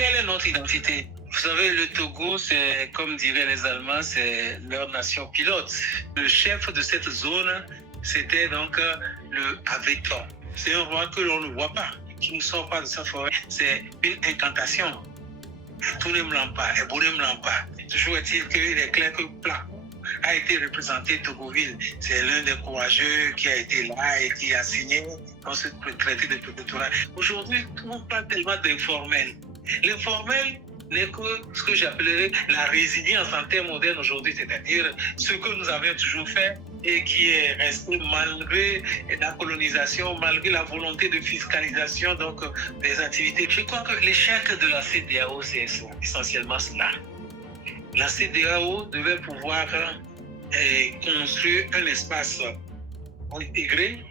quelle est notre identité? Vous savez, le Togo, c'est, comme diraient les Allemands, c'est leur nation pilote. Le chef de cette zone, c'était donc le Avéton. C'est un roi que l'on ne voit pas, qui ne sort pas de sa forêt. C'est une incantation. Tout ne me l'a pas, et beau ne me l'a pas. Toujours est-il qu'il est clair que Pla a été représenté Togoville. C'est l'un des courageux qui a été là et qui a signé dans ce traité de Pretoria. Aujourd'hui, tout le monde parle tellement d'informel. L'informel n'est que ce que j'appellerais la résilience en termes modernes aujourd'hui, c'est-à-dire ce que nous avions toujours fait et qui est resté malgré la colonisation, malgré la volonté de fiscalisation donc, des activités. Je crois que l'échec de la CEDEAO, c'est essentiellement cela. La CEDEAO devait pouvoir construire un espace intégré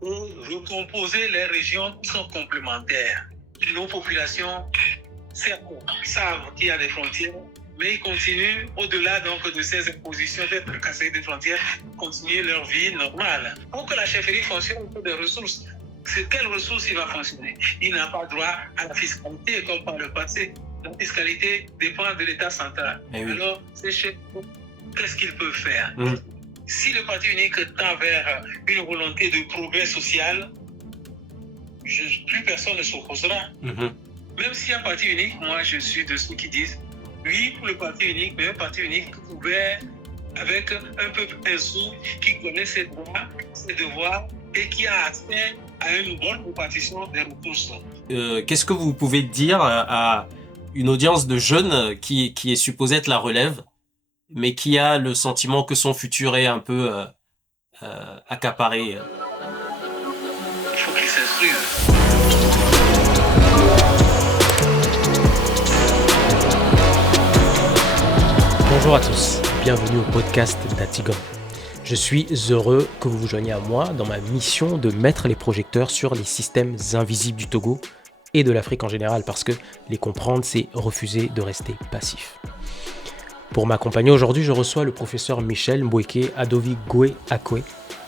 pour recomposer les régions qui sont complémentaires. Nos populations savent qu'il y a des frontières, mais ils continuent, au-delà donc de ces impositions d'être cassés des frontières, continuer leur vie normale. Pour que la chefferie fonctionne, il faut des ressources. C'est quelles ressources il va fonctionner? Il n'a pas droit à la fiscalité comme par le passé. La fiscalité dépend de l'État central. Oui. Alors, ces chefs, qu'est-ce qu'ils peuvent faire? Si le parti unique tend vers une volonté de progrès social, plus personne ne s'opposera. Même s'il y a un parti unique, moi je suis de ceux qui disent oui pour le parti unique, mais un parti unique ouvert avec un peuple insoumis qui connaît ses droits, ses devoirs et qui a accès à une bonne répartition des ressources. Qu'est-ce que vous pouvez dire à une audience de jeunes qui est supposée être la relève, mais qui a le sentiment que son futur est un peu accaparé? Il faut qu'ils s'instruisent. Bonjour à tous, bienvenue au podcast d'Atigon. Je suis heureux que vous vous joigniez à moi dans ma mission de mettre les projecteurs sur les systèmes invisibles du Togo et de l'Afrique en général, parce que les comprendre, c'est refuser de rester passif. Pour m'accompagner aujourd'hui, je reçois le professeur Michel Mboueke Adovi-Gwe Akwe,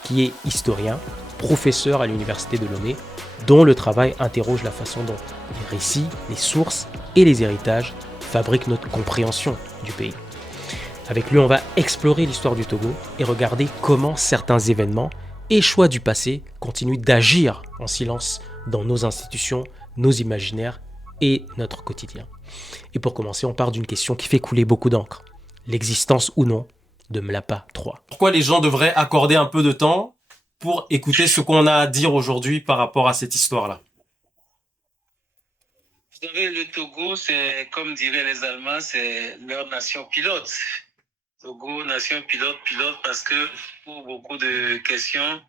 qui est historien, professeur à l'université de Lomé, dont le travail interroge la façon dont les récits, les sources et les héritages fabriquent notre compréhension du pays. Avec lui, on va explorer l'histoire du Togo et regarder comment certains événements et choix du passé continuent d'agir en silence dans nos institutions, nos imaginaires et notre quotidien. Et pour commencer, on part d'une question qui fait couler beaucoup d'encre. L'existence ou non de Mlapa III. Pourquoi les gens devraient accorder un peu de temps pour écouter ce qu'on a à dire aujourd'hui par rapport à cette histoire-là? Vous savez, le Togo, c'est, comme diraient les Allemands, c'est leur nation pilote. Togo, nation pilote parce que pour beaucoup de questions,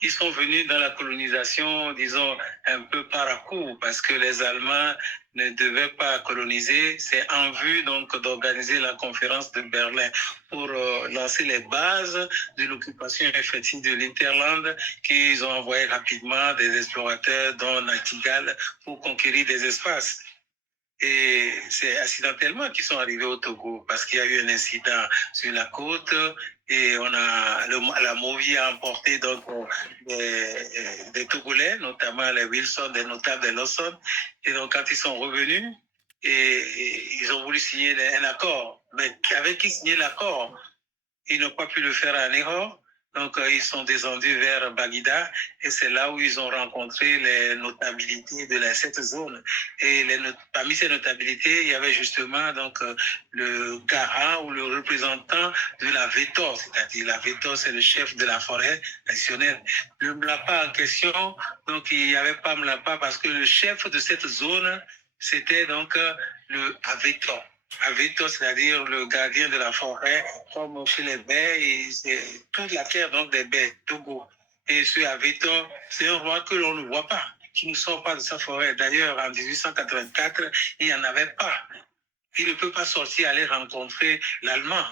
ils sont venus dans la colonisation, disons, un peu par à coup, parce que les Allemands ne devaient pas coloniser. C'est en vue donc d'organiser la conférence de Berlin pour lancer les bases de l'occupation effective de l'Interland, qu'ils ont envoyé rapidement des explorateurs, dont Nachtigal, pour conquérir des espaces. Et c'est accidentellement qu'ils sont arrivés au Togo parce qu'il y a eu un incident sur la côte et la Movie a emporté donc des Togolais, notamment les Wilson, des notables de Lawson. Et donc quand ils sont revenus, et ils ont voulu signer un accord, mais avec qui signer l'accord? Ils n'ont pas pu le faire à Ného. Donc, ils sont descendus vers Baguida et c'est là où ils ont rencontré les notabilités de cette zone. Et parmi ces notabilités, il y avait justement donc le garant ou le représentant de la Vétor, c'est-à-dire la Vétor, c'est le chef de la forêt nationale. Le Mlapa en question, donc il n'y avait pas Mlapa parce que le chef de cette zone, c'était donc le Avétor. Avétor, c'est-à-dire le gardien de la forêt, comme chez les baies, et c'est toute la terre donc des baies, Togo. Et ce Avétor, c'est un roi que l'on ne voit pas, qui ne sort pas de sa forêt. D'ailleurs, en 1884, il n'y en avait pas. Il ne peut pas sortir, aller rencontrer l'Allemand.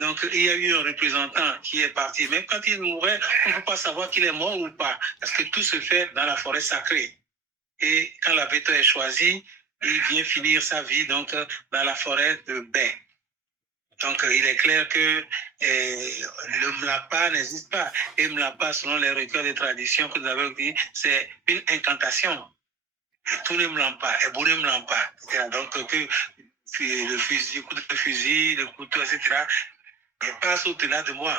Donc, il y a eu un représentant qui est parti. Même quand il mourait, on ne peut pas savoir qu'il est mort ou pas, parce que tout se fait dans la forêt sacrée. Et quand l'Avétor est choisi, il vient finir sa vie donc dans la forêt de baie. Donc, il est clair que le Mlapa n'existe pas. Et Mlapa, selon les recueils de traditions que nous avons dit, c'est une incantation. Tout ne me l'a pas, et bon ne me l'a pas. Donc, que le fusil, le coup de fusil, le couteau, etc., il passe au-delà de moi.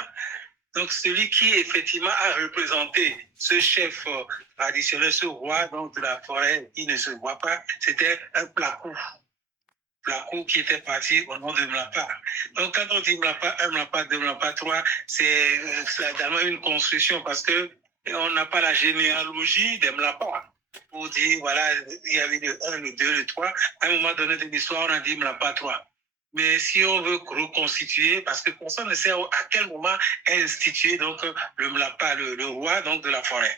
Donc, celui qui, effectivement, a représenté ce chef traditionnel, ce roi donc, de la forêt qui ne se voit pas, c'était un Placou. Placou qui était parti au nom de Mlapa. Donc, quand on dit Mlapa 1, Mlapa 2, Mlapa 3, c'est également une construction parce que on n'a pas la généalogie des Mlapa. Pour dire, voilà, il y avait le 1, le 2, le 3. À un moment donné de l'histoire, on a dit Mlapa 3. Mais si on veut reconstituer, parce que personne ne sait à quel moment est institué donc, le Mlapa, le roi donc, de la forêt.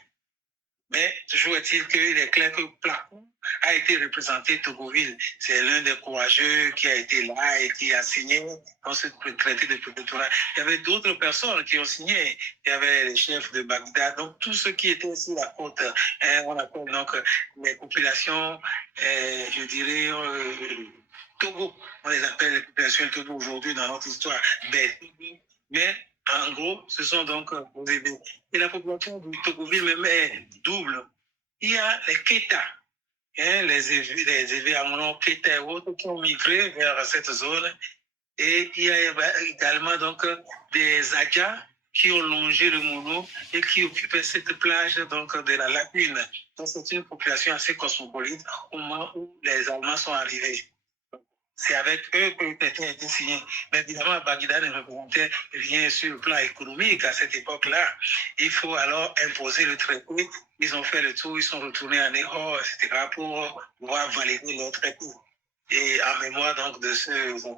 Mais toujours est-il qu'il est clair que Placou a été représenté Togoville. C'est l'un des courageux qui a été là et qui a signé dans ce traité de protectorat. Il y avait d'autres personnes qui ont signé. Il y avait les chefs de Bagdad. Donc, tous ceux qui étaient sur la côte, on appelle donc les populations, je dirais, Togo. On les appelle les populations Togo aujourd'hui dans notre histoire. Mais en gros, ce sont donc vos aînés. Et la population du Togoville même est double. Il y a les Keita, les Évé Amono, Keita et autres qui ont migré vers cette zone. Et il y a également donc des Adja qui ont longé le Mono et qui occupaient cette plage donc, de la lagune. Donc c'est une population assez cosmopolite au moment où les Allemands sont arrivés. C'est avec eux que le traité a été signé. Mais évidemment, Bagdad ne représentait rien sur le plan économique à cette époque-là. Il faut alors imposer le traité. Ils ont fait le tour, ils sont retournés en Europe, etc., pour pouvoir valider leur traité. Et en mémoire donc de ce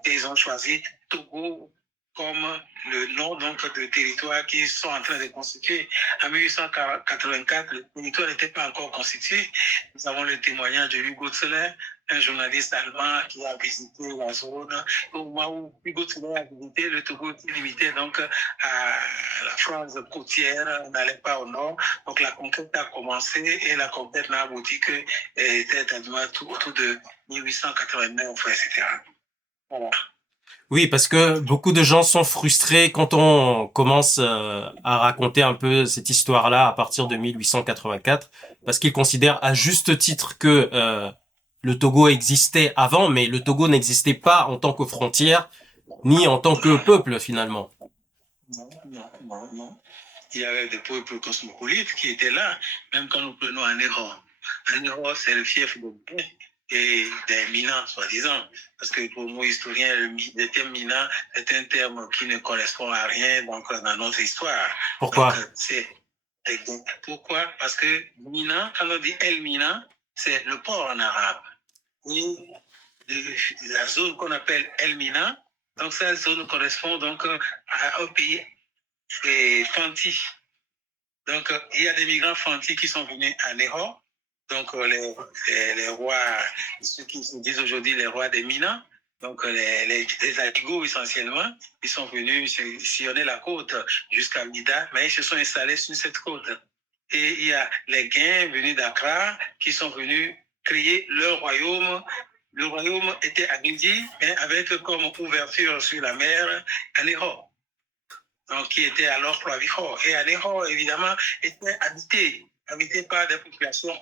ils ont choisi Togo comme le nom donc de territoire qu'ils sont en train de constituer. En 1884, le territoire n'était pas encore constitué. Nous avons le témoignage de Hugo Tseler, un journaliste allemand qui a visité la zone. Au moment où Hugo Tseler a visité, le Togo était limité donc à la France côtière, on n'allait pas au nord. Donc la conquête a commencé et la conquête n'a abouti que était autour de 1889, etc. Voilà. Oui, parce que beaucoup de gens sont frustrés quand on commence à raconter un peu cette histoire-là à partir de 1884, parce qu'ils considèrent à juste titre que le Togo existait avant, mais le Togo n'existait pas en tant que frontière, ni en tant que peuple finalement. Non. Il y avait des peuples cosmopolites qui étaient là, même quand nous prenons un Anéro. Anéro, c'est le fief de Bénin et des Minans, soi-disant. Parce que pour nous, historiens, le terme Mina est un terme qui ne correspond à rien donc, dans notre histoire. Pourquoi? Donc, pourquoi? Parce que Mina, quand on dit El Mina, c'est le port en arabe. Et la zone qu'on appelle El Mina, donc cette zone correspond donc à un pays Fanti. Donc, il y a des migrants Fanti qui sont venus à Ného. Donc, les rois, ceux qui se disent aujourd'hui les rois des Minas, donc les Adigos essentiellement, ils sont venus sillonner la côte jusqu'à Mida, mais ils se sont installés sur cette côte. Et il y a les Guins venus d'Accra qui sont venus créer leur royaume. Le royaume était à Guindi, mais avec comme ouverture sur la mer à Ného. Donc, qui était alors Ploavifor. Et Aného, évidemment, était habité par des populations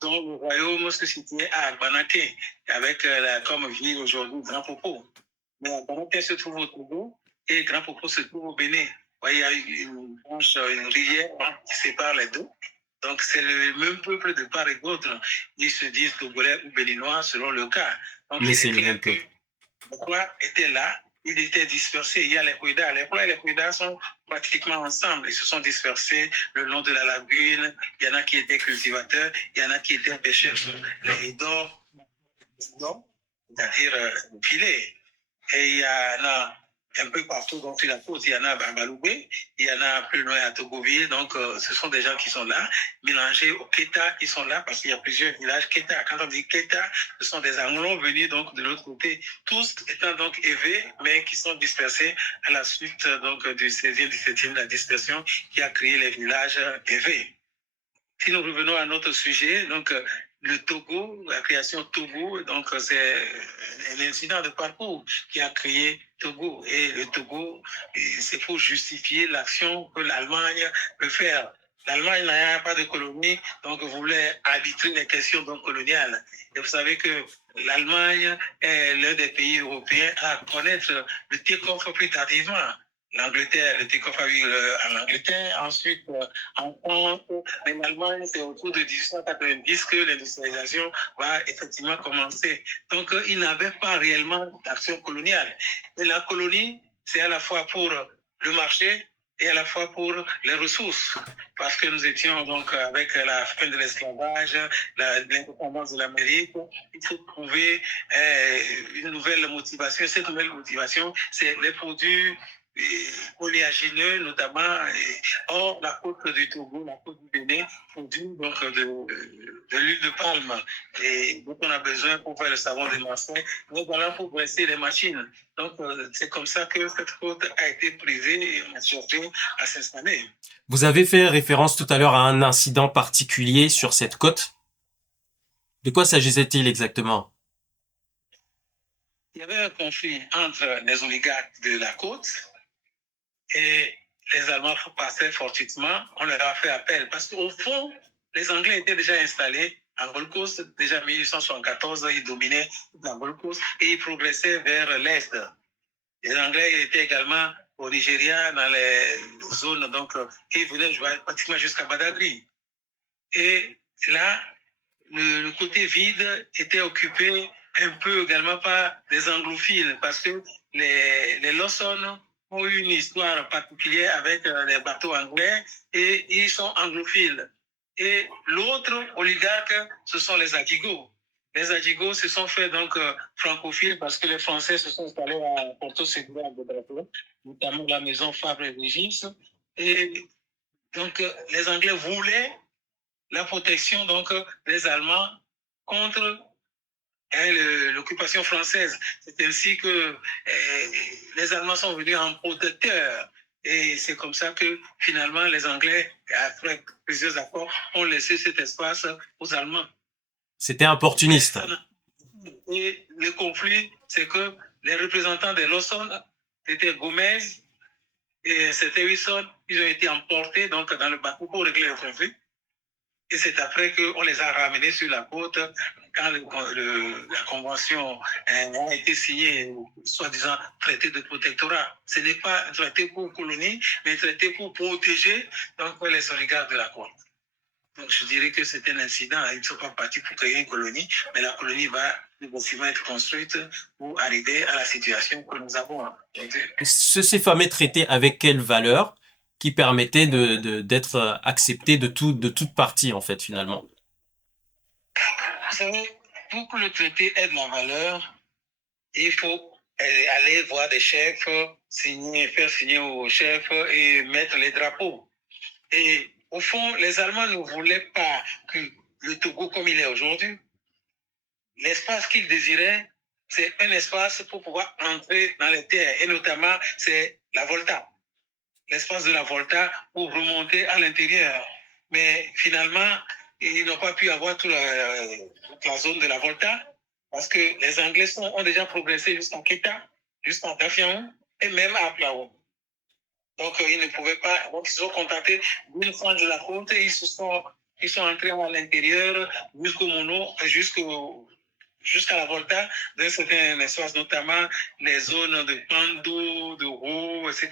dont le royaume se situait à Agbanaké, avec comme ville aujourd'hui Grand Popo. Mais Agbanaké se trouve au Togo et Grand Popo se trouve au Bénin. Il y a une branche, une rivière qui sépare les deux. Donc, c'est le même peuple de part et d'autre. Ils se disent togolais ou béninois selon le cas. Donc, mais c'est le même peuple. Le roi était là. Ils étaient dispersés. Il y a les Kouïdas. Les plats et les Kouïdas sont pratiquement ensemble. Ils se sont dispersés le long de la lagune. Il y en a qui étaient cultivateurs. Il y en a qui étaient pêcheurs. Les Idors, c'est-à-dire filets. Et il y en a un peu partout donc, sur la côte. Il y en a à Baloubé, il y en a plus loin à Togoville. Donc, ce sont des gens qui sont là, mélangés aux Keta qui sont là, parce qu'il y a plusieurs villages Keta. Quand on dit Keta, ce sont des Anglos venus donc, de l'autre côté, tous étant donc évés, mais qui sont dispersés à la suite donc, du 16e, 17e, la dispersion qui a créé les villages évés. Si nous revenons à notre sujet, donc le Togo, la création Togo, donc c'est l'incident de parcours qui a créé Togo. Et le Togo, c'est pour justifier l'action que l'Allemagne peut faire. l'Allemagne n'a pas de colonie, donc voulait arbitrer les questions donc coloniales. Et vous savez que l'Allemagne est l'un des pays européens à connaître le take-off plus tardivement. L'Angleterre, le take-off a eu en Angleterre, ensuite en France, mais l'Allemagne, c'est autour de 1890 que l'industrialisation va effectivement commencer. Donc, il n'avait pas réellement d'action coloniale. Et la colonie, c'est à la fois pour le marché et à la fois pour les ressources. Parce que nous étions donc avec la fin de l'esclavage, l'indépendance de l'Amérique, il faut trouver une nouvelle motivation. Cette nouvelle motivation, c'est les produits oléagineux notamment. Or, la côte du Togo, la côte du Bénin, produit donc de l'huile de palme. Et donc, on a besoin pour faire le savon de Marseille, mais voilà pour presser les machines. Donc, c'est comme ça que cette côte a été prisée et on a cherché à s'installer. Vous avez fait référence tout à l'heure à un incident particulier sur cette côte. De quoi s'agissait-il exactement? Il y avait un conflit entre les oligarques de la côte et les Allemands passaient fortuitement. On leur a fait appel parce qu'au fond, les Anglais étaient déjà installés en Gold Coast. Déjà en 1874, ils dominaient la Gold Coast et ils progressaient vers l'Est. Les Anglais étaient également au Nigeria, dans les zones, donc, ils venaient pratiquement jusqu'à Badagry. Et là, le côté vide était occupé un peu également par des anglophiles, parce que les Lawson ont eu une histoire particulière avec les bateaux anglais et ils sont anglophiles. Et l'autre oligarque, ce sont les Adigo. Les Adigo se sont fait donc francophiles parce que les Français se sont installés à Porto Seguro, notamment la maison Fabre et Régis. Et donc les Anglais voulaient la protection donc des Allemands contre l'occupation française. C'est ainsi que les Allemands sont venus en protecteur. Et c'est comme ça que finalement les Anglais, après plusieurs accords, ont laissé cet espace aux Allemands. C'était opportuniste. Et le conflit, c'est que les représentants des Lawson, c'était Gomez et c'était Wilson, ils ont été emportés donc, dans le bateau pour régler le conflit. Et c'est après qu'on les a ramenés sur la côte quand la convention a été signée, soi-disant traité de protectorat. Ce n'est pas un traité pour colonie, mais un traité pour protéger donc, les oligarques de la côte. Donc je dirais que c'est un incident. Ils ne sont pas partis pour créer une colonie, mais la colonie va progressivement être construite pour arriver à la situation que nous avons. Ces fameux traités avec quelle valeur qui permettait d'être accepté de toute partie, en fait, finalement? Vous savez, pour que le traité ait de la valeur, il faut aller voir des chefs, faire signer aux chefs et mettre les drapeaux. Et au fond, les Allemands ne voulaient pas que le Togo comme il est aujourd'hui, l'espace qu'ils désiraient, c'est un espace pour pouvoir entrer dans les terres. Et notamment, c'est la Volta. L'espace de la Volta pour remonter à l'intérieur. Mais finalement, ils n'ont pas pu avoir toute la zone de la Volta parce que les Anglais ont déjà progressé jusqu'en Keta, jusqu'en Dafiaon et même à Plao. Donc, ils ne pouvaient pas. Donc, ils se sont contentés d'une frange de la côte et ils sont entrés à l'intérieur jusqu'au Mono, jusqu'à la Volta d'un certain espace, notamment les zones de Pando, de Ro, etc.,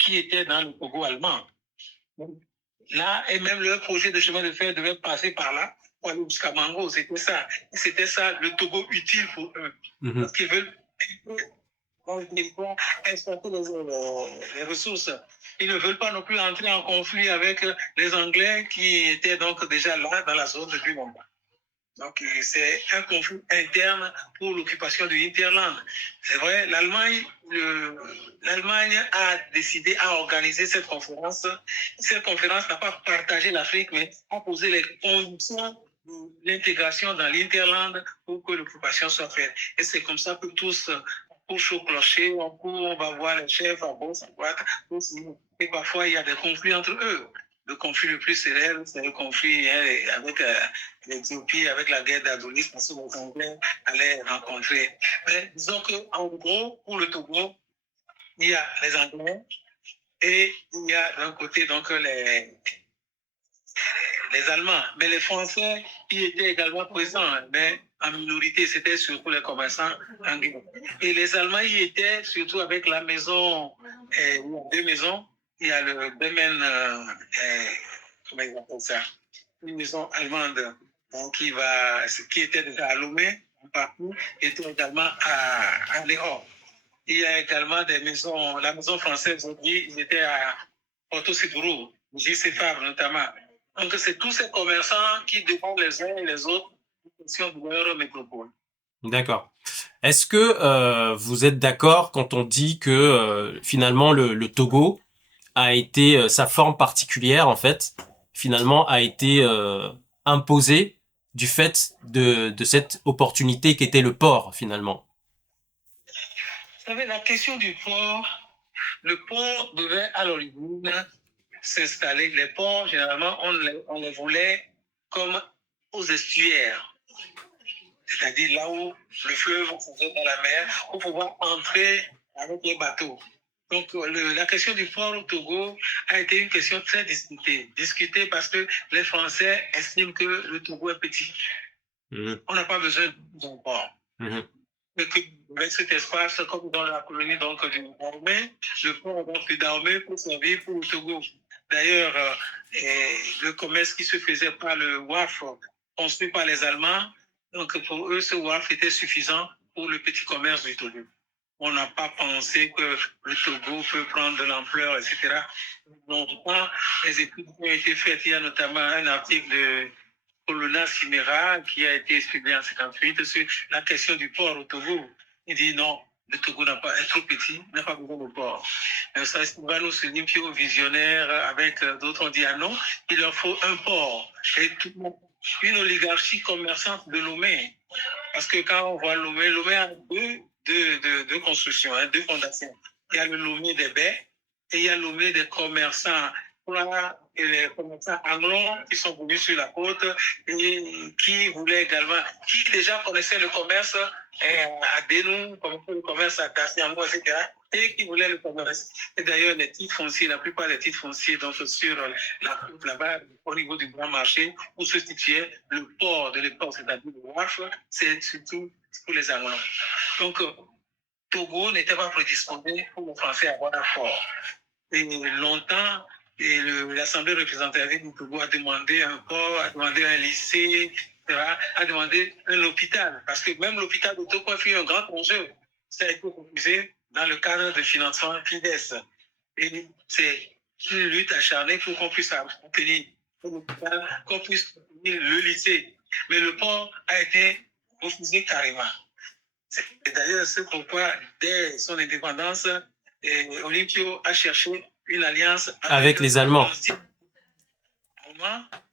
qui étaient dans le Togo allemand. Donc, là, et même leur projet de chemin de fer devait passer par là pour aller jusqu'à Mango. C'était ça le Togo utile pour eux. Mm-hmm. Parce qu'ils veulent exploiter les ressources. Ils ne veulent pas non plus entrer en conflit avec les Anglais qui étaient donc déjà là dans la zone depuis longtemps. Donc, c'est un conflit interne pour l'occupation du Hinterland. C'est vrai, l'Allemagne a décidé à organiser cette conférence. Cette conférence n'a pas partagé l'Afrique, mais a posé les conditions de l'intégration dans l'Hinterland pour que l'occupation soit faite. Et c'est comme ça que tous couchent au clocher, on va voir les chefs à gauche, à droite. Et parfois, il y a des conflits entre eux. Le conflit le plus célèbre, c'est le conflit avec l'Éthiopie, avec la guerre d'Adonis, parce que les Anglais allaient rencontrer. Mais disons qu'en gros, pour le Togo, il y a les Anglais et il y a d'un côté donc les Allemands. Mais les Français y étaient également présents, mais en minorité, c'était surtout les commerçants anglais. Et les Allemands y étaient surtout avec la maison, deux maisons. Il y a le Bremen, comment ils appellent ça? Une maison allemande donc, qui était déjà à Lomé, partout, était également à Léon. Il y a également des maisons, la maison française, ils étaient à Porto-Seguro, J.C. Fabre notamment. Donc, c'est tous ces commerçants qui dépendent les uns et les autres en fonction de leur métropole. D'accord. Est-ce que vous êtes d'accord quand on dit que finalement le Togo a été sa forme particulière en fait finalement a été imposée du fait de cette opportunité qu'était le port finalement. Vous savez, la question du port, le port devait à l'origine s'installer. Les ports, généralement, on les voulait comme aux estuaires, c'est-à-dire là où le fleuve faisait dans la mer, pour pouvoir entrer avec les bateaux. Donc, la question du port au Togo a été une question très discutée parce que les Français estiment que le Togo est petit. On n'a pas besoin d'un port. Mais avec cet espace, comme dans la colonie donc, du Dahomey, le port du Dahomey pour servir pour le Togo. D'ailleurs, le commerce qui se faisait par le WAF, construit par les Allemands, donc pour eux, ce WAF était suffisant pour le petit commerce du Togo. On n'a pas pensé que le Togo peut prendre de l'ampleur, etc. Donc, les études qui ont été faites, il y a notamment un article de Colonna Simera qui a été publié en 1958 sur la question du port au Togo. Il dit non, le Togo est trop petit, n'a pas besoin de port. Ça, va nous souligner aux visionnaires avec d'autres, on dit ah non, il leur faut un port. Et une oligarchie commerçante de Lomé. Parce que quand on voit Lomé, Lomé a deux constructions, deux fondations. Il y a le Lomé des baies et il y a le Lomé des commerçants. Et les commerçants anglo qui sont venus sur la côte et qui voulaient également, qui déjà connaissaient le commerce à Dénou, comme le commerce à Kassiango, etc. Et qui voulaient le commerce. Et d'ailleurs, les titres fonciers, la plupart des titres fonciers, donc sur la côte là-bas, au niveau du grand marché, où se situait le port de l'époque, c'est-à-dire le WAF, c'est surtout pour les Anglo. Donc, Togo n'était pas prédisposé pour les Français à avoir un port. Et longtemps, l'Assemblée représentative du Togo a demandé un port, a demandé un lycée, etc., a demandé un hôpital. Parce que même l'hôpital de Togo a fait un grand enjeu. Ça a été refusé dans le cadre de financement FIDES. Et c'est une lutte acharnée pour qu'on puisse obtenir l'hôpital, qu'on puisse obtenir le lycée. Mais le port a été refusé carrément. C'est d'ailleurs ce pourquoi, dès son indépendance, Olympio a cherché une alliance avec les Allemands.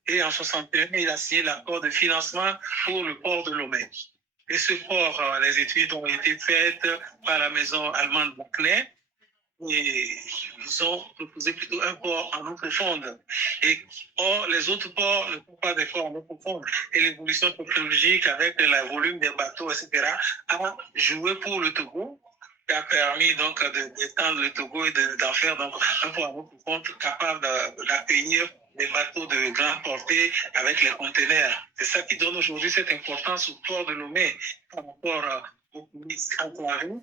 Et en 1961, il a signé l'accord de financement pour le port de Lomé. Et ce port, les études ont été faites par la maison allemande Baclay. Et ils ont proposé plutôt un port en eau profonde. Or, les autres ports ne font pas des ports en eau profonde. Et l'évolution technologique avec le volume des bateaux, etc., a joué pour le Togo, qui a permis donc d'étendre le Togo et d'en faire donc un port en eau profonde capable d'accueillir des bateaux de grande portée avec les conteneurs. C'est ça qui donne aujourd'hui cette importance au port de Lomé par rapport aux enclavés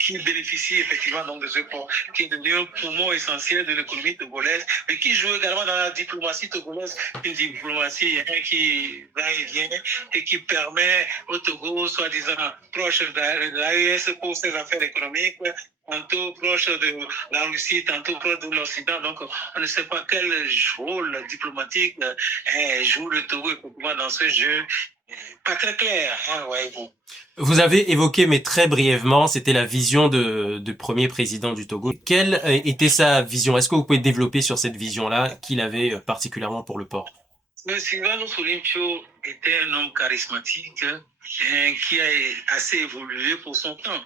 qui bénéficient effectivement donc de ce port, qui est devenu un poumon essentiel de l'économie togolaise, mais qui joue également dans la diplomatie togolaise, une diplomatie qui va et vient et qui permet au Togo, soi-disant proche de l'AES pour ses affaires économiques, tantôt proche de la Russie, tantôt proche de l'Occident. Donc, on ne sait pas quel rôle diplomatique joue le Togo effectivement dans ce jeu. Pas très clair, hein, ouais, bon. Vous avez évoqué, mais très brièvement, c'était la vision de premier président du Togo. Quelle était sa vision? Est-ce que vous pouvez développer sur cette vision-là qu'il avait particulièrement pour le port? Sylvanus Olympio était un homme charismatique qui a assez évolué pour son temps.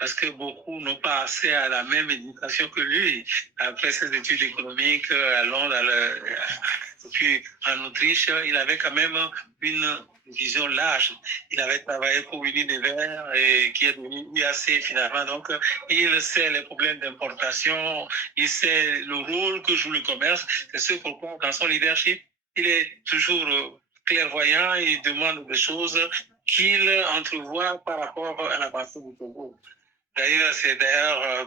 Parce que beaucoup n'ont pas accès à la même éducation que lui. Après ses études économiques à Londres, puis en Autriche, il avait quand même une vision large. Il avait travaillé pour Unilever et qui est devenu UAC finalement. Donc, il sait les problèmes d'importation, il sait le rôle que joue le commerce. C'est ce pourquoi, dans son leadership, il est toujours clairvoyant, il demande des choses qu'il entrevoit par rapport à l'avancée du Togo. D'ailleurs, c'est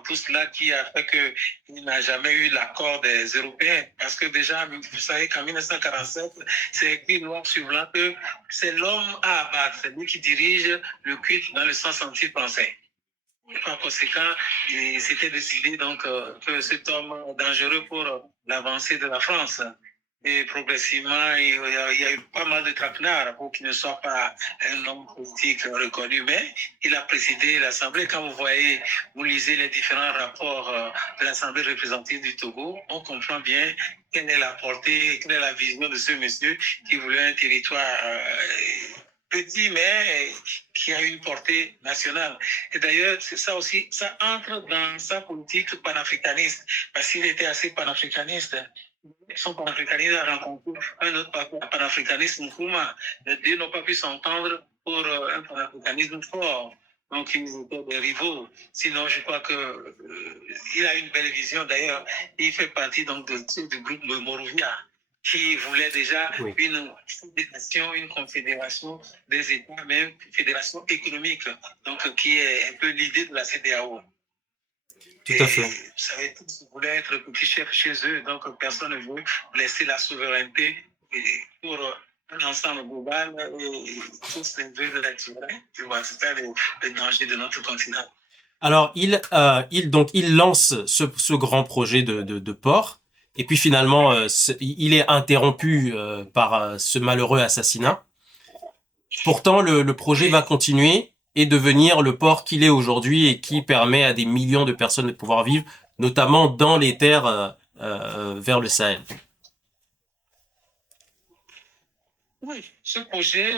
tout cela qui a fait qu'il n'a jamais eu l'accord des Européens. Parce que déjà, vous savez qu'en 1947, c'est écrit noir sur blanc que c'est l'homme à abattre, c'est lui qui dirige le culte dans le sens anti-français. Et par conséquent, c'était décidé donc que cet homme est dangereux pour l'avancée de la France. Et progressivement, il y a eu pas mal de traquenards pour qu'il ne soit pas un homme politique reconnu. Mais il a présidé l'Assemblée. Quand vous lisez les différents rapports de l'Assemblée représentative du Togo, on comprend bien quelle est la portée, quelle est la vision de ce monsieur qui voulait un territoire petit, mais qui a une portée nationale. Et d'ailleurs, c'est ça aussi, ça entre dans sa politique panafricaniste, parce qu'il était assez panafricaniste. Son panafricanisme a rencontré un autre panafricaniste, Nkrumah. Les deux n'ont pas pu s'entendre pour un panafricanisme fort. Donc, ils étaient des rivaux. Sinon, je crois qu'il a une belle vision. D'ailleurs, il fait partie donc du groupe Morovia, qui voulait déjà une confédération des États, même une fédération économique, donc qui est un peu l'idée de la CEDEAO. Tout à fait. Vous savez, tous voulaient être petit chef chez eux, donc personne ne veut laisser la souveraineté pour un ensemble global et tous les deux de l'intérêt. Tu vois, c'est ça le danger de notre continent. Alors, il lance ce grand projet de port, et puis finalement, il est interrompu par ce malheureux assassinat. Pourtant, le projet va continuer et devenir le port qu'il est aujourd'hui et qui permet à des millions de personnes de pouvoir vivre, notamment dans les terres vers le Sahel. Oui, ce projet,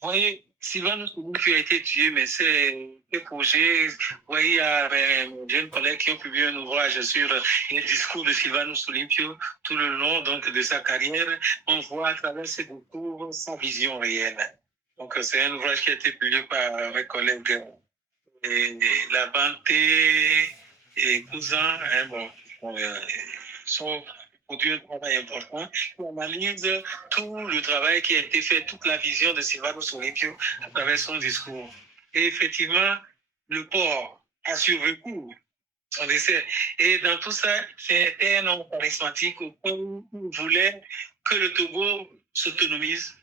vous voyez, Sylvanus qui a été tué, mais c'est le projet. Vous voyez, il y a des jeunes collègues qui ont publié un ouvrage sur les discours de Sylvanus Olympio tout le long donc, de sa carrière. On voit à travers ses discours sa vision réelle. Donc, c'est un ouvrage qui a été publié par mes collègues Labanté et Cousin. Sont produit un travail important qui analyse tout le travail qui a été fait, toute la vision de Sylvanus Olympio à travers son discours. Et effectivement, le port a survécu son décès. Et dans tout ça, c'était un homme charismatique qui voulait que le Togo s'autonomise,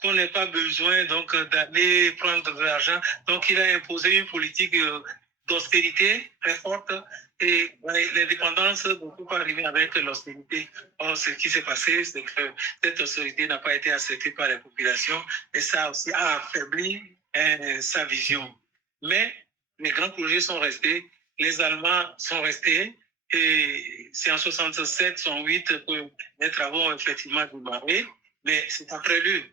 qu'on n'ait pas besoin donc d'aller prendre de l'argent. Donc, il a imposé une politique d'austérité très forte et l'indépendance ne peut pas arriver avec l'austérité. Or, ce qui s'est passé, c'est que cette austérité n'a pas été acceptée par la population et ça aussi a affaibli sa vision. Mais les grands projets sont restés, les Allemands sont restés et c'est en 67, 68 que les travaux ont effectivement démarré, mais c'est après lui.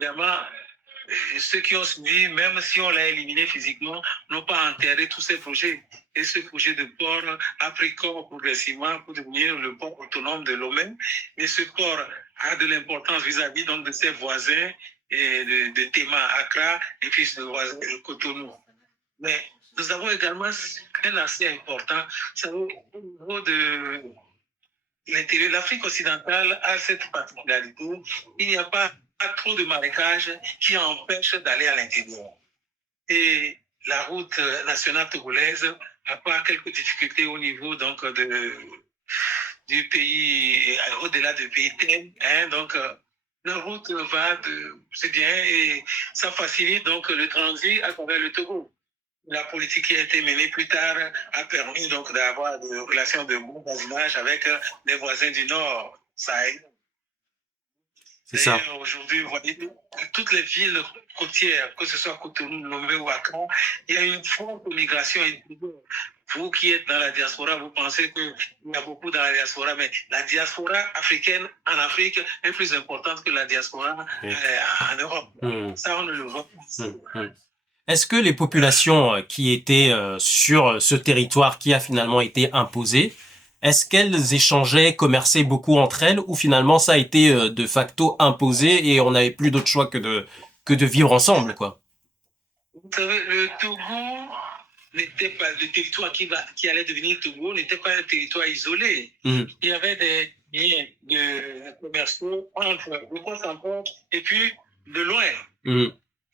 Évidemment, ceux qui ont suivi, même si on l'a éliminé physiquement, n'ont pas enterré tous ces projets. Et ce projet de port a pris corps progressivement pour devenir le port autonome de Lomé. Et ce port a de l'importance vis-à-vis donc, de ses voisins, et de Tema, Accra, et puis de voisins de Cotonou. Mais nous avons également un aspect important, c'est au niveau de l'intérieur. L'Afrique occidentale a cette particularité. Il n'y a pas trop de marécages qui empêchent d'aller à l'intérieur. Et la route nationale togolaise n'a pas quelques difficultés au niveau donc, du pays, au-delà du pays thème. Donc, la route va c'est bien et ça facilite donc le transit à travers le Togo. La politique qui a été menée plus tard a permis donc d'avoir des relations de bon voisinage avec les voisins du Nord, Sahel. C'est ça. Aujourd'hui, vous voyez, toutes les villes côtières, que ce soit Cotonou, Lomé ou Accra, il y a une forte migration. Vous qui êtes dans la diaspora, vous pensez qu'il y a beaucoup dans la diaspora, mais la diaspora africaine en Afrique est plus importante que la diaspora en Europe. Ça, on ne le voit pas. Est-ce que les populations qui étaient sur ce territoire qui a finalement été imposé, est-ce qu'elles échangeaient, commerçaient beaucoup entre elles, ou finalement ça a été de facto imposé et on n'avait plus d'autre choix que de vivre ensemble, quoi? Vous savez, le Togo n'était pas le territoire qui allait devenir Togo n'était pas un territoire isolé. Il y avait liens de commerciaux entre le poste en porte et puis de loin.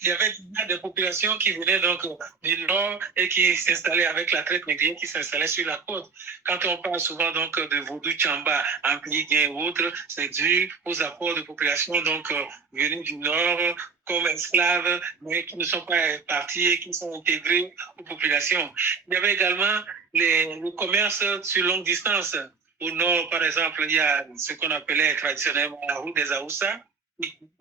Il y avait des populations qui venaient donc du nord et qui s'installaient avec la traite négrière qui s'installait sur la côte. Quand on parle souvent donc de Vaudou Tchamba, Ampli-Guin et autres, c'est dû aux apports de populations donc venues du nord comme esclaves, mais qui ne sont pas partis et qui sont intégrés aux populations. Il y avait également le commerce sur longue distance. Au nord, par exemple, il y a ce qu'on appelait traditionnellement la route des Aoussa,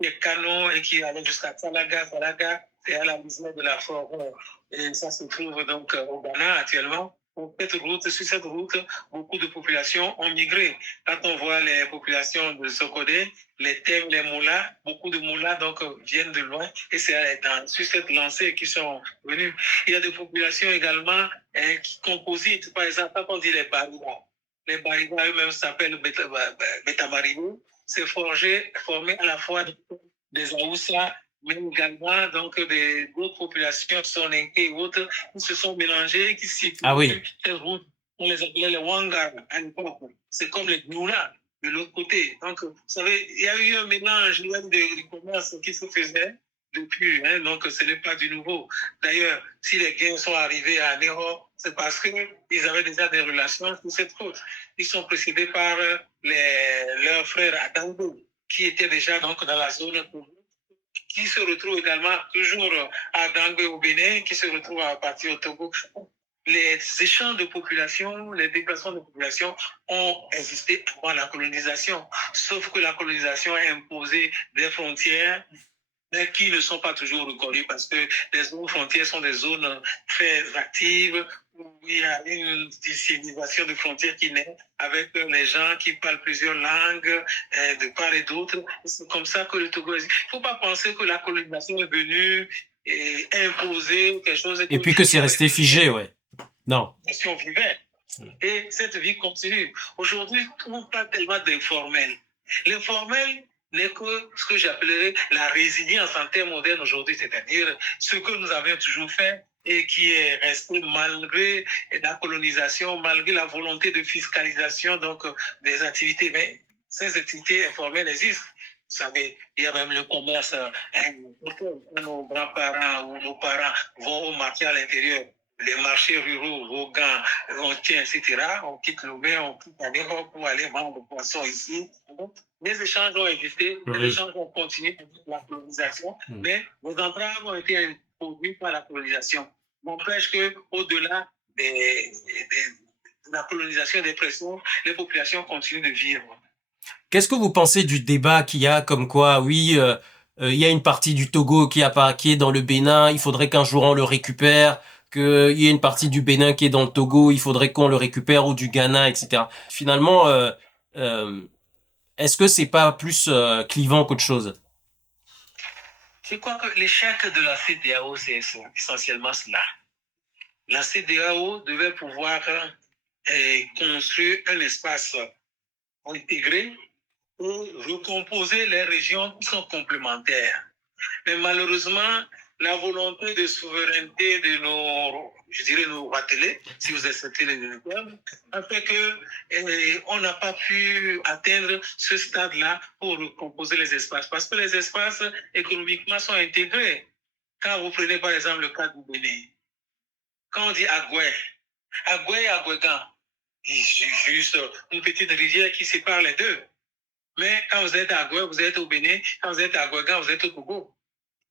les canons et qui allaient jusqu'à Salaga. Salaga, c'est à la lisière de la forêt. Et ça se trouve donc au Ghana actuellement. Sur cette route, beaucoup de populations ont migré. Quand on voit les populations de Sokodé, les Thèmes, les Moulas, beaucoup de Moulas donc, viennent de loin et c'est sur cette lancée qu'ils sont venus. Il y a des populations également qui compositent, par exemple, quand on dit les Barigas eux-mêmes s'appellent Betamaribou, c'est formé à la fois des Aoussa, mais également donc d'autres populations, Soninké et autres, qui se sont mélangées, qui s'y cette route. On les appelait les Wangar à l'époque. C'est comme les Gnoula de l'autre côté. Donc, vous savez, il y a eu un mélange de commerce qui se faisait depuis, donc ce n'est pas du nouveau. D'ailleurs, si les gains sont arrivés à Néro, c'est parce qu'ils avaient déjà des relations sur cette côte. Ils sont précédés par leurs frères Adango, qui étaient déjà donc dans la zone, qui se retrouvent également toujours à Dangé au Bénin, qui se retrouvent à partir au Togo. Les échanges de population, les déplacements de population ont existé avant la colonisation, sauf que la colonisation a imposé des frontières mais qui ne sont pas toujours reconnues parce que les zones frontières sont des zones très actives où il y a une civilisation de frontières qui naît avec les gens qui parlent plusieurs langues de part et d'autre. C'est comme ça que le Togo existe. Il ne faut pas penser que la colonisation est venue et imposer quelque chose. Et puis que c'est resté figé, ouais. Non. Si on vivait. Et cette vie continue. Aujourd'hui, on parle tellement d'informel. L'informel n'est que ce que j'appellerais la résilience en termes modernes aujourd'hui, c'est-à-dire ce que nous avions toujours fait et qui est resté malgré la colonisation, malgré la volonté de fiscalisation donc, des activités. Mais ces activités informelles existent. Vous savez, il y a même le commerce. Nos grands-parents ou nos parents vont au marché à l'intérieur. Les marchés ruraux, Vaughan, Rontier, etc. On quitte Lomé, on quitte Anéro pour aller vendre des poissons ici. Les échanges ont existé, les échanges ont continué avec la colonisation, mais les entraves ont été introduites par la colonisation. N'empêche qu'au-delà de la colonisation et des pressions, les populations continuent de vivre. Qu'est-ce que vous pensez du débat qu'il y a comme quoi, oui, il y a une partie du Togo qui est dans le Bénin, il faudrait qu'un jour on le récupère, qu'il y ait une partie du Bénin qui est dans le Togo, il faudrait qu'on le récupère, ou du Ghana, etc. Finalement, est-ce que c'est pas plus clivant qu'autre chose? Je crois que l'échec de la CEDEAO, c'est essentiellement cela. La CEDEAO devait pouvoir construire un espace intégré pour recomposer les régions qui sont complémentaires. Mais malheureusement, la volonté de souveraineté de nos ratelés, si vous acceptez les termes, a fait qu'on n'a pas pu atteindre ce stade-là pour recomposer les espaces. Parce que les espaces économiquement sont intégrés. Quand vous prenez par exemple le cas du Bénin, quand on dit Agoué et Agouégan, juste une petite rivière qui sépare les deux. Mais quand vous êtes à Agoué, vous êtes au Bénin. Quand vous êtes à Agouégan, vous êtes au Togo.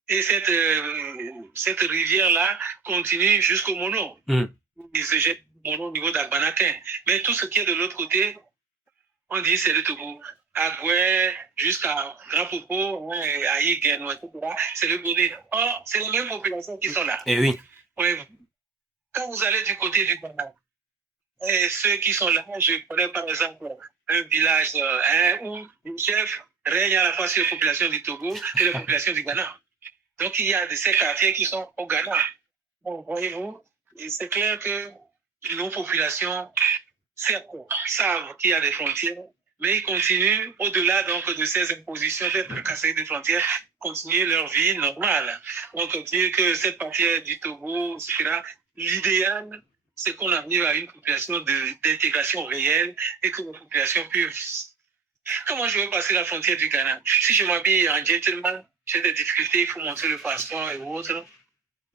Et cette rivière-là continue jusqu'au Mono. Il se jette au Mono au niveau d'Agbanakin. Mais tout ce qui est de l'autre côté, on dit c'est le Togo. Agoué jusqu'à Grand Popo, à Yigueno, etc. C'est le Bénin. Or, c'est les mêmes populations qui sont là. Et oui. Quand vous allez du côté du Ghana, et ceux qui sont là, je connais par exemple un village où le chef règne à la fois sur les populations du Togo et les populations du Ghana. Donc il y a de ces quartiers qui sont au Ghana. Bon, voyez-vous, c'est clair que nos populations, certes, savent qu'il y a des frontières, mais ils continuent, au-delà donc de ces impositions d'être cassés des frontières, continuer leur vie normale. Donc dire que cette partie du Togo, etc., l'idéal, c'est qu'on arrive à une population d'intégration réelle et que la population puisse Comment je vais passer la frontière du Ghana? Si je m'habille en gentleman, j'ai des difficultés, il faut montrer le passeport et autres.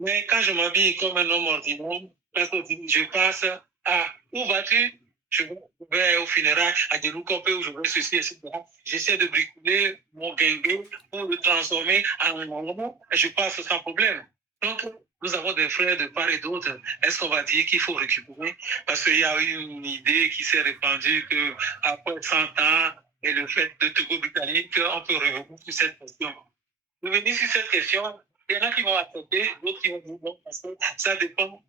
Mais quand je m'habille comme un homme ordinaire, je passe à où vas-tu? Je vais au funérail à Deloukope où je vais ceci, etc. J'essaie de bricoler mon guinguet pour le transformer en un moment et je passe sans problème. Donc, nous avons des frères de part et d'autre. Est-ce qu'on va dire qu'il faut récupérer? Parce qu'il y a eu une idée qui s'est répandue qu'après 100 ans et le fait de Togo-Britannique, on peut revenir sur cette question. Revenir sur cette question, il y en a qui vont accepter, d'autres qui vont dire non, parce que ça dépend.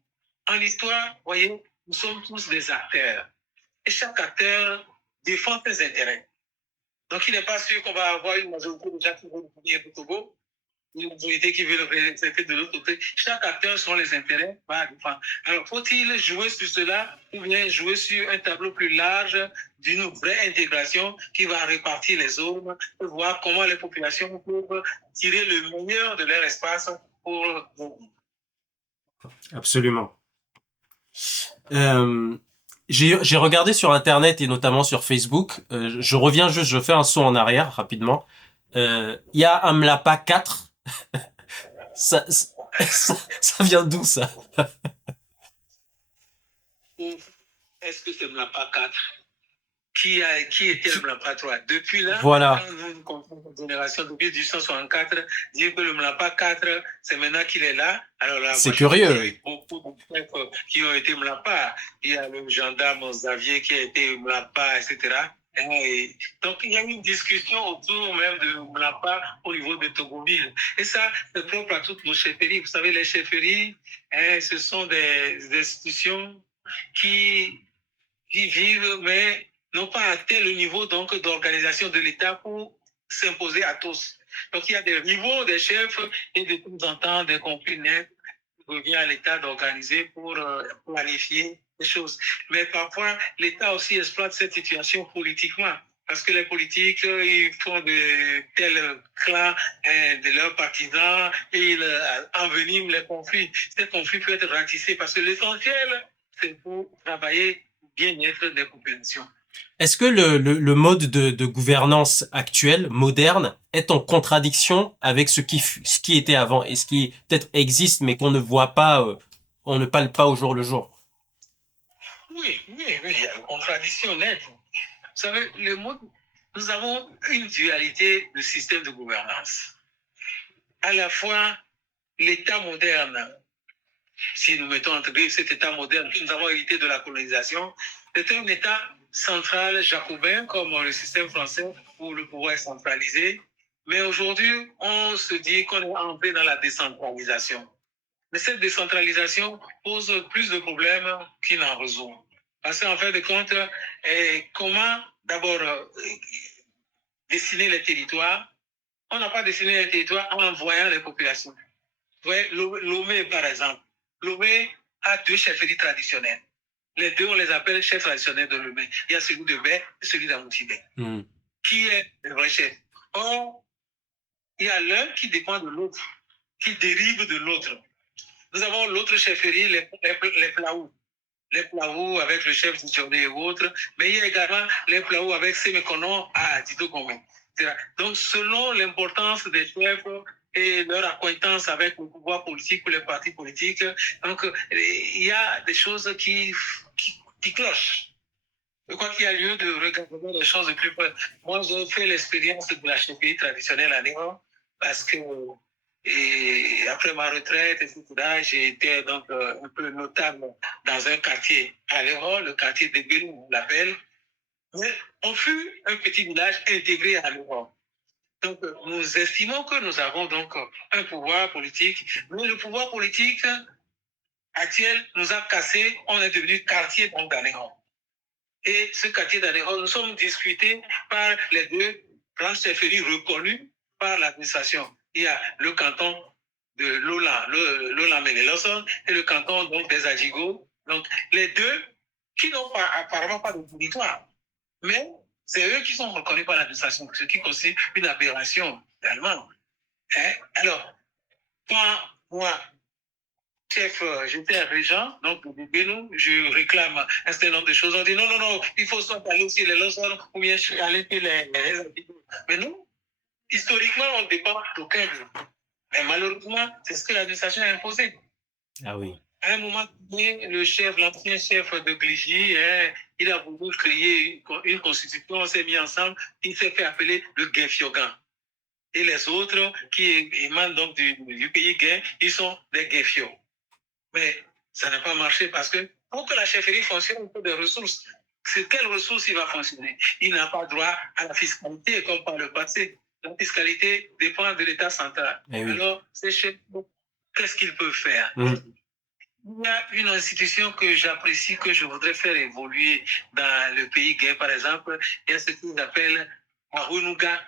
En histoire, vous voyez, nous sommes tous des acteurs. Et chaque acteur défend ses intérêts. Donc, il n'est pas sûr qu'on va avoir une majorité de gens qui vont venir au Togo, une majorité qui veut le représenter de l'autre côté. Chaque acteur sont les intérêts. Alors, faut-il jouer sur cela ou bien jouer sur un tableau plus large d'une vraie intégration qui va répartir les zones et voir comment les populations peuvent tirer le meilleur de leur espace pour... Absolument. J'ai regardé sur Internet et notamment sur Facebook. Je reviens juste, je fais un saut en arrière rapidement. Il y a un Mlapa 4. Ça vient d'où ça? Est-ce que c'est Mlapa 4? Qui était le Mlapa 3? Depuis là, voilà. Quand nous génération depuis 1864, dire que le Mlapa 4, c'est maintenant qu'il est là. Alors là, c'est curieux. Il y a eu beaucoup de chefs qui ont été Mlapa. Il y a le gendarme Xavier qui a été Mlapa, etc. Et donc, il y a eu une discussion autour même de Mlapa au niveau de Togoville. Et ça, c'est propre à toutes nos chefferies. Vous savez, les chefferies, ce sont des institutions qui vivent, mais n'ont pas atteint le niveau donc d'organisation de l'État pour s'imposer à tous. Donc il y a des niveaux des chefs et de temps en temps des conflits nets. Il revient à l'État d'organiser pour planifier les choses. Mais parfois, l'État aussi exploite cette situation politiquement. Parce que les politiques, ils font de tels clans de leurs partisans et ils enveniment les conflits. Ces conflits peuvent être ratissés parce que l'essentiel, c'est pour travailler bien-être des populations. Est-ce que le mode de gouvernance actuel, moderne, est en contradiction avec ce qui était avant et ce qui peut-être existe mais qu'on ne voit pas, on ne parle pas au jour le jour? Oui, il y a une contradiction nette. Vous savez, nous avons une dualité de système de gouvernance. À la fois, l'État moderne, si nous mettons entre guillemets cet État moderne que nous avons hérité de la colonisation, c'est un État central jacobin, comme le système français, où le pouvoir est centralisé. Mais aujourd'hui, on se dit qu'on est entré dans la décentralisation. Mais cette décentralisation pose plus de problèmes qu'il n'en résout. Parce qu'en fin de compte, comment d'abord dessiner les territoires? On n'a pas dessiné les territoires en envoyant les populations. Vous voyez, Lomé, par exemple. Lomé a deux chefferies traditionnelles. Les deux, on les appelle chefs traditionnels de Lomé. Il y a celui de Bé et celui d'Amoutibé. Qui est le vrai chef? Or, il y a l'un qui dépend de l'autre, qui dérive de l'autre. Nous avons l'autre chefferie, les Plaou. Les Plaou avec le chef Djordé et autres. Mais il y a également les Plaou avec Sémékonon à Tito Gomé. Donc, selon l'importance des chefs et leur acquaintance avec le pouvoir politique ou les partis politiques, donc il y a des choses qui clochent. Je crois qu'il y a lieu de regarder les choses de plus près. Moi, j'ai fait l'expérience de la chefferie traditionnelle à Néron parce que et après ma retraite, etc., j'ai été donc un peu notable dans un quartier à Léron, le quartier de Bélou, on l'appelle. Mais on fut un petit village intégré à Léron. Donc, nous estimons que nous avons donc un pouvoir politique, mais le pouvoir politique actuel nous a cassé, on est devenu quartier d'Anéron. Et ce quartier d'Anéron, nous sommes discutés par les deux grandes chefferies reconnues par l'administration. Il y a le canton de Lola-Ménéloson et le canton donc, des Adjigos. Donc, les deux qui n'ont apparemment pas de territoire. Mais c'est eux qui sont reconnus par l'administration, ce qui constitue une aberration, également. Alors, quand moi, chef, j'étais un régent, donc nous, je réclame un certain nombre de choses. On dit non, non, non, il faut soit aller sur les leçons ou bien aller sur les activités. Mais non, historiquement, on dépend d'aucun groupe. Mais malheureusement, c'est ce que l'administration a imposé. Ah oui. À un moment donné, l'ancien chef de Gligny, il a voulu créer une constitution, on s'est mis ensemble, il s'est fait appeler le Guinfiogan. Et les autres qui émanent donc du pays Guin, ils sont des Guinfios. Mais ça n'a pas marché parce que pour que la chefferie fonctionne, il faut des ressources. C'est quelles ressources il va fonctionner? Il n'a pas droit à la fiscalité comme par le passé. La fiscalité dépend de l'État central. Oui. Alors, ces chefs, qu'est-ce qu'ils peuvent faire? Il y a une institution que j'apprécie, que je voudrais faire évoluer dans le pays Guin, par exemple. Il y a ce qu'ils appellent Arunuga,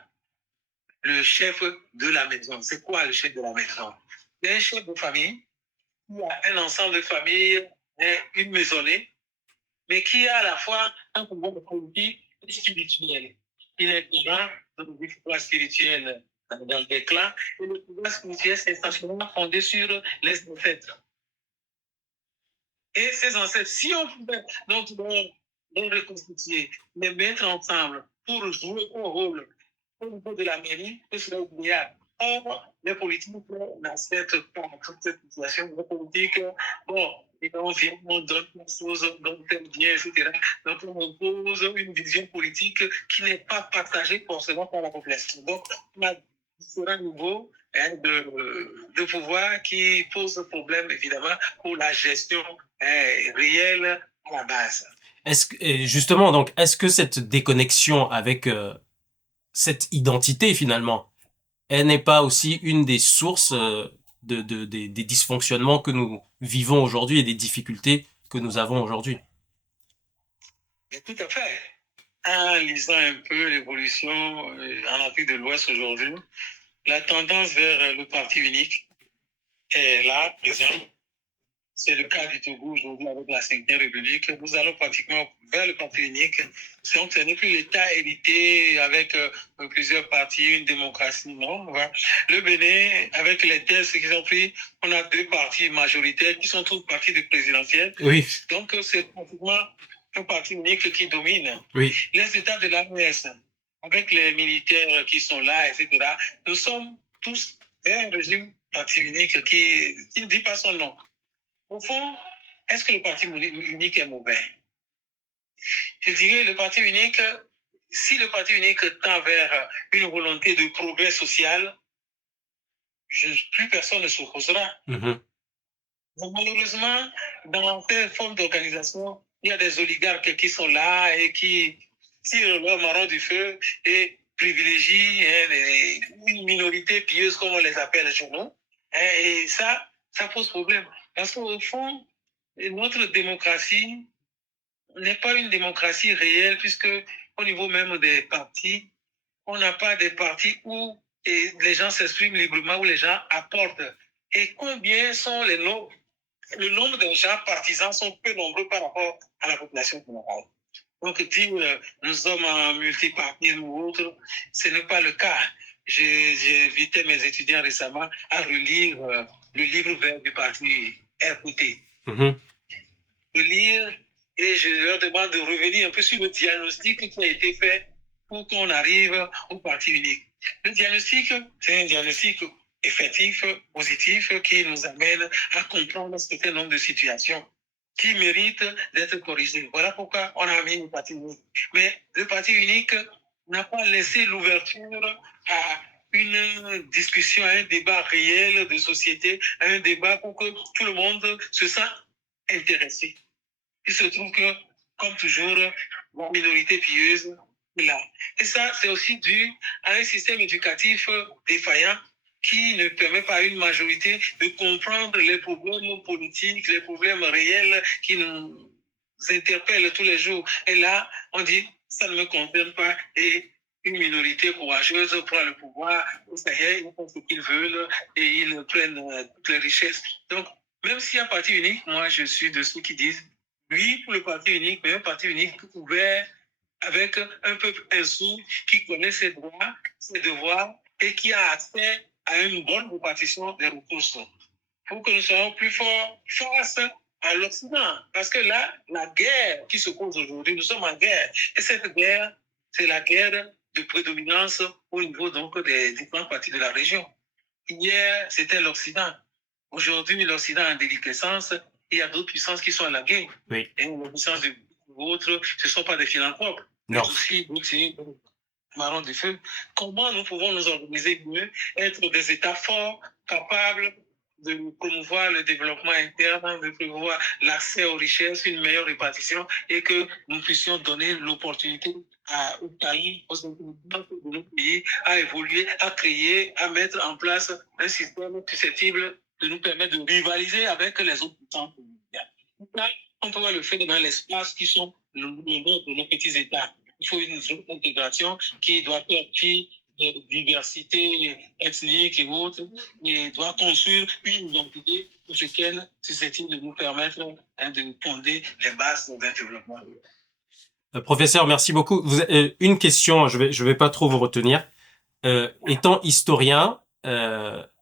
le chef de la maison. C'est quoi le chef de la maison? Il y a un chef de famille qui a un ensemble de familles, une maisonnée, mais qui a à la fois un pouvoir politique et spirituel. Il est grand dans le pouvoir spirituel dans des clans, et le pouvoir spirituel, c'est essentiellement fondé sur les ancêtres. Et ces ancêtres, si on pouvait donc les reconstituer, les mettre ensemble pour jouer un rôle au niveau de la mairie, ce serait oubliable. Or, les politiques n'acceptent pas toute cette situation. Les politiques, bon, on vient, on donne des choses, on donne tel bien, etc. Donc, on impose une vision politique qui n'est pas partagée forcément par la population. Donc, on a différents niveaux de pouvoir qui posent problème, évidemment, pour la gestion réelle à la base. Justement, donc, est-ce que cette déconnexion avec cette identité, finalement, elle n'est pas aussi une des sources des dysfonctionnements que nous vivons aujourd'hui et des difficultés que nous avons aujourd'hui? Tout à fait. En lisant un peu l'évolution en Afrique de l'Ouest aujourd'hui, la tendance vers le parti unique est là, présente. C'est le cas du Togo aujourd'hui avec la 5e République. Nous allons pratiquement vers le parti unique. Donc, ce n'est plus l'État hérité avec plusieurs partis, une démocratie, non. Voilà. Le Bénin, avec les tests qu'ils ont pris, on a 2 partis majoritaires qui sont tous partis de présidentiels. Oui. Donc, c'est pratiquement un parti unique qui domine. Oui. Les États de l'AES, avec les militaires qui sont là, etc., nous sommes tous un régime parti unique qui ne dit pas son nom. Au fond, est-ce que le parti unique est mauvais? Je dirais le parti unique, si le parti unique tend vers une volonté de progrès social, plus personne ne s'opposera. Malheureusement, dans cette forme d'organisation, il y a des oligarques qui sont là et qui tirent leur marron du feu et privilégient une minorité pieuse, comme on les appelle chez nous. Et ça pose problème. Parce qu'au fond, notre démocratie n'est pas une démocratie réelle, puisque au niveau même des partis, on n'a pas des partis où les gens s'expriment librement, où les gens apportent. Et combien sont le nombre de gens partisans sont peu nombreux par rapport à la population générale. Donc, dire nous sommes en multipartisme ou autre, ce n'est pas le cas. J'ai invité mes étudiants récemment à relire le livre vert du parti RPT. De lire, et je leur demande de revenir un peu sur le diagnostic qui a été fait pour qu'on arrive au parti unique. Le diagnostic, c'est un diagnostic effectif, positif, qui nous amène à comprendre un certain nombre de situations qui méritent d'être corrigées. Voilà pourquoi on a mis le parti unique. Mais le parti unique n'a pas laissé l'ouverture à une discussion, à un débat réel de société, à un débat pour que tout le monde se sente intéressé. Il se trouve que, comme toujours, la minorité pieuse est là. Et ça, c'est aussi dû à un système éducatif défaillant qui ne permet pas à une majorité de comprendre les problèmes politiques, les problèmes réels qui nous interpellent tous les jours. Et là, on dit, ça ne me concerne pas. Et une minorité courageuse prend le pouvoir, ils font ce qu'ils veulent et ils prennent toutes les richesses. Donc, même s'il y a un parti unique, moi, je suis de ceux qui disent oui pour le parti unique, mais un parti unique ouvert avec un peuple insoumis qui connaît ses droits, ses devoirs et qui a accès à une bonne répartition des ressources. pour que nous soyons plus forts face à l'Occident. Parce que là, la guerre qui se pose aujourd'hui, nous sommes en guerre. Et cette guerre, c'est la guerre de prédominance au niveau donc des différentes parties de la région. Hier, c'était l'Occident. Aujourd'hui, l'Occident a en déliquescence. Il y a d'autres puissances qui sont à la guerre. Oui. Et les puissances autres, ce ne sont pas des philanthropes. Non. Mais aussi, marrons du feu. Comment nous pouvons nous organiser mieux, être des États forts, capables de promouvoir le développement interne, de promouvoir l'accès aux richesses, une meilleure répartition et que nous puissions donner l'opportunité aux pays, aux habitants de nos pays à évoluer, à créer, à mettre en place un système susceptible de nous permettre de rivaliser avec les autres puissances mondiales. On peut voir le fait dans l'espace qui sont le nombre de nos petits États. Il faut une intégration qui doit permettre de diversité ethnique et autres, et doit construire une identité africaine susceptible de nous permettre de fonder les bases d'un développement. Professeur, merci beaucoup. Une question, je vais pas trop vous retenir. Étant historien,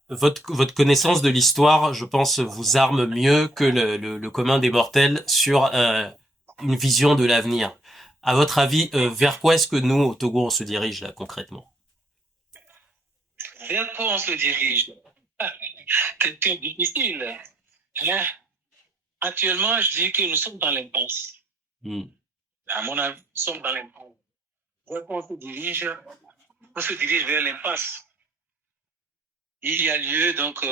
votre connaissance de l'histoire, je pense, vous arme mieux que le commun des mortels sur une vision de l'avenir. À votre avis, vers quoi est-ce que nous, au Togo, on se dirige là concrètement? Vers quoi on se dirige? Question difficile. Hein? Actuellement, je dis que nous sommes dans l'impasse. À mon avis, nous sommes dans l'impasse. Vers quoi on se dirige? On se dirige vers l'impasse. Il y a lieu donc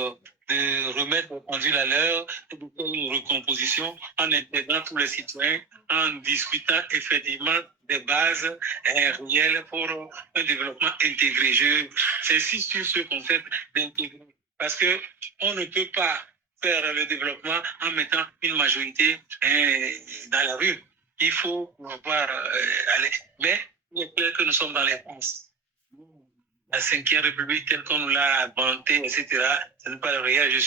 de remettre le pendule à l'heure et de faire une recomposition en intégrant tous les citoyens, en discutant effectivement des bases réelles pour un développement intégré. J'insiste sur ce concept d'intégrer parce que on ne peut pas faire le développement en mettant une majorité dans la rue. Il faut pouvoir aller. Mais il est clair que nous sommes dans les penses. La 5e République telle qu'on nous l'a vantée, etc., ce n'est pas le réel. Je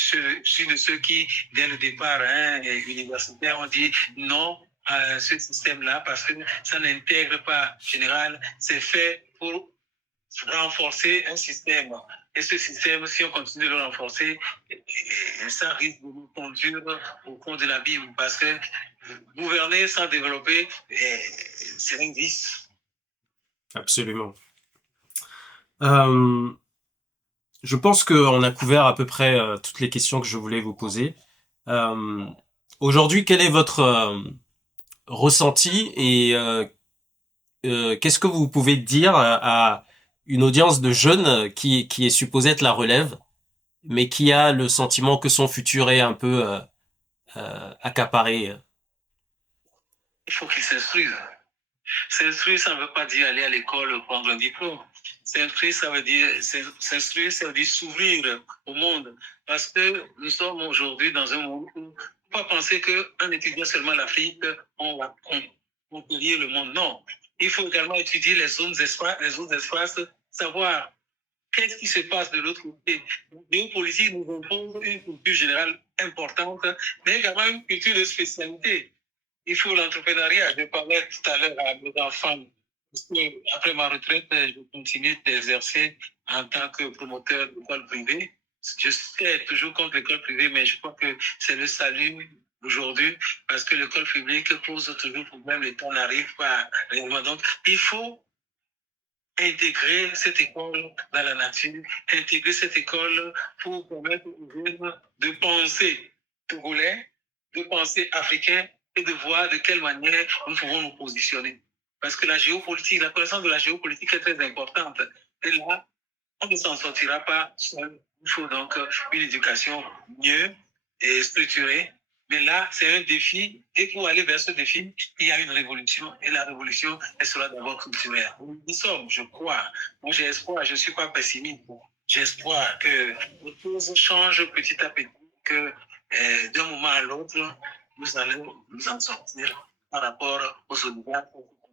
suis de ceux qui, dès le départ universitaire, ont dit non à ce système-là parce que ça n'intègre pas général. C'est fait pour renforcer un système. Et ce système, si on continue de le renforcer, ça risque de nous conduire au fond de l'abîme parce que gouverner sans développer, c'est un vice. Absolument. Je pense qu'on a couvert à peu près toutes les questions que je voulais vous poser. Aujourd'hui, quel est votre ressenti et qu'est-ce que vous pouvez dire à une audience de jeunes qui est supposée être la relève, mais qui a le sentiment que son futur est un peu accaparé? Il faut qu'ils s'instruisent. S'instruire, ça ne veut pas dire aller à l'école prendre un diplôme. S'instruire, ça veut dire s'ouvrir au monde. Parce que nous sommes aujourd'hui dans un monde où on ne peut pas penser qu'en étudiant seulement l'Afrique, on va conquérir le monde. Non. Il faut également étudier les autres espaces, savoir qu'est-ce qui se passe de l'autre côté. Les géopolitique nous impose une culture générale importante, mais également une culture de spécialité. Il faut l'entrepreneuriat. Je parlais tout à l'heure à mes enfants. Parce que après ma retraite, je continue d'exercer en tant que promoteur d'école privée. Je suis toujours contre l'école privée, mais je crois que c'est le salut aujourd'hui parce que l'école publique pose toujours problème. L'État n'arrive pas réellement. Donc, il faut intégrer cette école dans la nature, intégrer cette école pour permettre aux jeunes de penser togolais, de penser africain, et de voir de quelle manière nous pouvons nous positionner. Parce que la géopolitique, la connaissance de la géopolitique est très importante. Et là, on ne s'en sortira pas seul. Il faut donc une éducation mieux et structurée. Mais là, c'est un défi. Et pour aller vers ce défi, il y a une révolution. Et la révolution, elle sera d'abord culturelle. Nous sommes, je crois. Moi, j'ai espoir. Je ne suis pas pessimiste. J'ai espoir que les choses changent petit à petit. Que d'un moment à l'autre, nous allons nous en sortir par rapport aux oligarques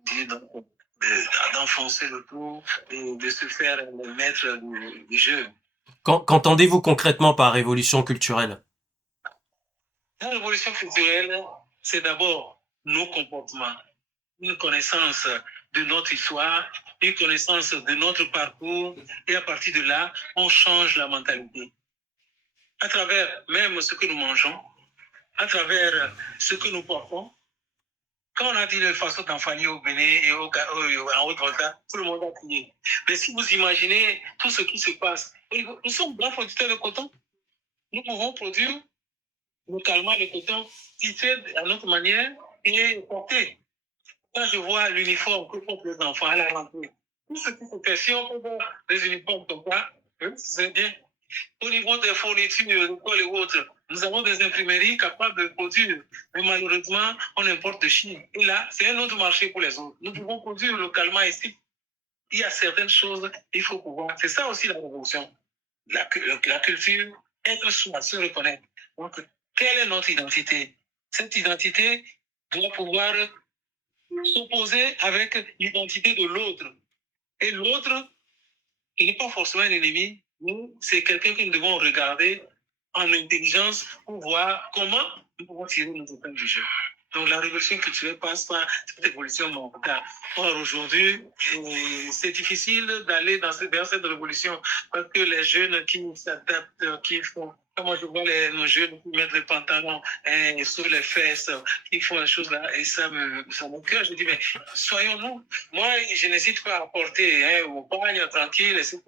qui continuent d'enfoncer le trou et de se faire le maître du jeu. Qu'entendez-vous concrètement par révolution culturelle? La révolution culturelle, c'est d'abord nos comportements, une connaissance de notre histoire, une connaissance de notre parcours, et à partir de là, on change la mentalité. à travers même ce que nous mangeons, à travers ce que nous portons. Quand on a dit de façon d'enfants au Bénin et en Haute-Volta, tout le monde a crié. Mais si vous imaginez tout ce qui se passe, nous sommes grands producteurs de coton. Nous pouvons produire localement le coton tissé à notre manière et porté. Quand je vois l'uniforme que portent les enfants à la rentrée, tout ce qui se fait, si on peut voir des uniformes comme ça, c'est bien. Au niveau des fournitures, d'école et autres, nous avons des imprimeries capables de produire. Mais malheureusement, on importe de Chine. Et là, c'est un autre marché pour les autres. Nous pouvons produire localement ici. Il y a certaines choses, il faut pouvoir. C'est ça aussi la révolution. La culture, être soi, se reconnaître. Donc, quelle est notre identité? Cette identité doit pouvoir s'opposer avec l'identité de l'autre. Et l'autre, il n'est pas forcément un ennemi. Nous, c'est quelqu'un que nous devons regarder en intelligence pour voir comment nous pouvons tirer notre épingle du jeu. Donc la révolution culturelle passe par cette évolution mentale. Or aujourd'hui, c'est difficile d'aller vers cette révolution parce que les jeunes qui s'adaptent, qui font, comment je vois nos jeunes qui mettent les pantalons sur les fesses, qui font les choses là, et ça me cœur. Je dis, mais soyons-nous. Moi, je n'hésite pas à apporter au pagne tranquille, etc.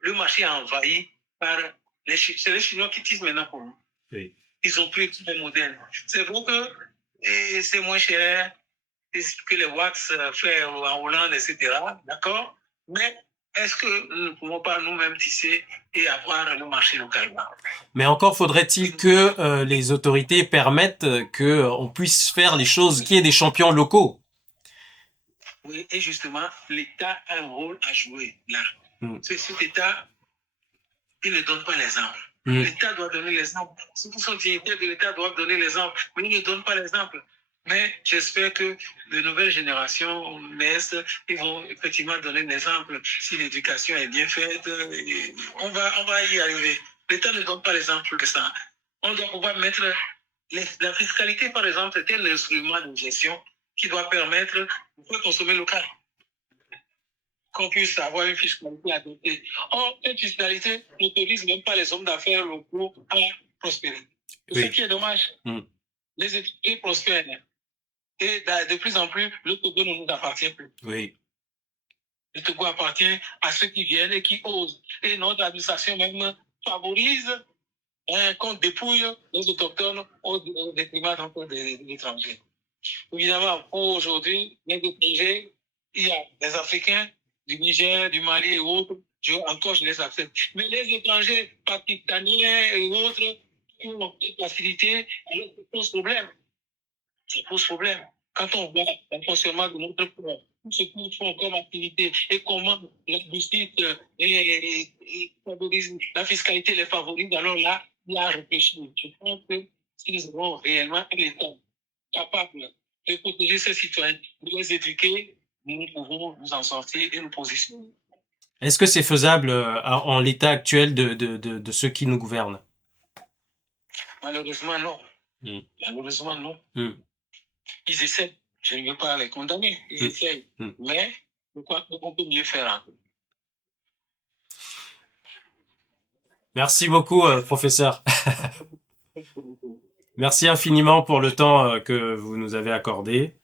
Le marché est envahi par c'est les Chinois qui tissent maintenant pour nous. Oui. Ils ont pris tous les modèles. C'est vrai que c'est moins cher que les wax faits en Hollande, etc. D'accord? Mais est-ce que nous ne pouvons pas nous-mêmes tisser et avoir le marché localement? Mais encore faudrait-il que les autorités permettent qu'on puisse faire les choses, qu'il y ait des champions locaux. Oui, et justement, l'État a un rôle à jouer là. Cet État, il ne donne pas l'exemple. L'État doit donner l'exemple. Ceux qui sont dignitaires de l'État doivent donner l'exemple, mais ils ne donnent pas l'exemple. Mais j'espère que de nouvelles générations naissent, ils vont effectivement donner l'exemple. Si l'éducation est bien faite, on va y arriver. L'État ne donne pas l'exemple de ça. On doit pouvoir mettre la fiscalité, par exemple, c'est un instrument de gestion qui doit permettre de faire consommer local. Qu'on puisse avoir une fiscalité adoptée. Or, cette fiscalité n'autorise même pas les hommes d'affaires locaux à prospérer. Oui. Ce qui est dommage. Les étrangers prospèrent. Et de plus en plus, le Togo ne nous appartient plus. Oui. Le Togo appartient à ceux qui viennent et qui osent. Et notre administration même favorise qu'on dépouille les autochtones au détriment des étrangers. Évidemment, pour aujourd'hui, les étrangers, il y a des Africains du Niger, du Mali et autres, je les accepte. Mais les étrangers pakistanais et autres qui ont cette facilité, ça pose problème. Ça pose problème. Quand on voit le fonctionnement de notre corps, tout ce qu'ils font comme activité et comment la justice favorise, la fiscalité les favorise, alors là, il y a à réfléchir. Je pense que s'ils auront réellement un État capable de protéger ces citoyens, de les éduquer, nous pouvons nous en sortir et nous positionner. Est-ce que c'est faisable en l'état actuel de ceux qui nous gouvernent? Malheureusement, non. Malheureusement, non. Ils essaient. Je ne veux pas les condamner. Ils essayent. Mais je crois qu'on peut mieux faire. Merci beaucoup, professeur. Merci infiniment pour le temps que vous nous avez accordé.